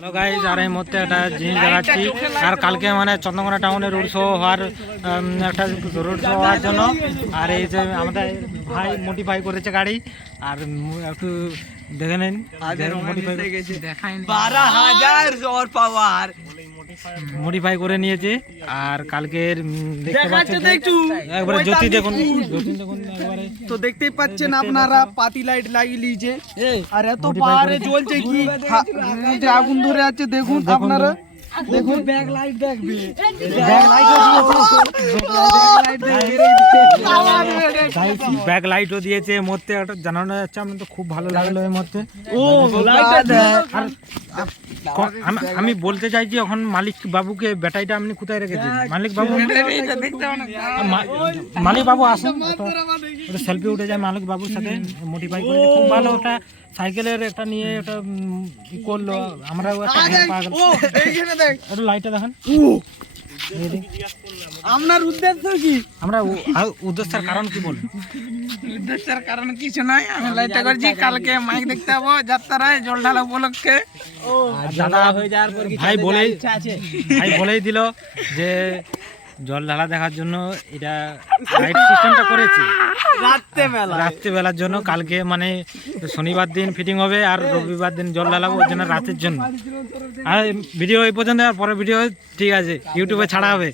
Hello guys, আর এই মুহূর্তে একটা জিনিস দেখাচ্ছি। আর কালকে মানে চন্দ্রকোনা টাউনে রোড শো হওয়ার একটা রোড শো হওয়ার জন্য আর এই যে আমাদের ভাই মডিফাই করেছে গাড়ি। আর একটু দেখে নিন, মডিফাই করে নিয়েছে। আর কালকের দেখতে পাচ্ছেন একবারে জ্যোতি দেখুন, একবারে তো দেখতেই পাচ্ছেন আপনারা, পাতি লাইট লাগিয়ে লিয়েছে আর এত পাহাড়ে জ্বলছে কি যে আগুন ধরে আছে। দেখুন আপনারা, দেখুন ব্যাক লাইট দেখবে, ব্যাক লাইটও দিয়েছে। মধ্যে একটা জানানো যাচ্ছে, আমার তো খুব ভালো লাগলো এর মধ্যে। আমি বলতে চাইছি, এখন মালিক বাবুকে ব্যাটারিটা আপনি কোথায় রেখেছেন? মালিক বাবু, মালিক বাবু আসুন, সেলফি উঠে যায় মালিক বাবুর সাথে। মডিফাই করে খুব ভালো একটা সাইকেলের একটা নিয়ে একটা করলো। আমরাও একটা একটু লাইটটা দেখেন। আপনার উদ্দেশ্য কি? আমরা উদ্দেশ্যের কারণ কি বলুন? উদ্দেশ্যের কারণ কিছু নয়, আমি লাইটটা করছি কালকে মাইক দেখতে যাবো যাত্রায় জল ঢালা উপলক্ষে। দাদা ভাই বলেই দিল যে জল ঢালা দেখার জন্য এটা লাইট সিস্টেমটা করেছে রাত্রেবেলার জন্য। কালকে মানে শনিবার দিন ফিটিং হবে আর রবিবার দিন জল ঢালাবো, ওই জন্য রাতের জন্য। আর ভিডিও এই পর্যন্ত, আর পরে ভিডিও ঠিক আছে ইউটিউবে ছাড়া হবে।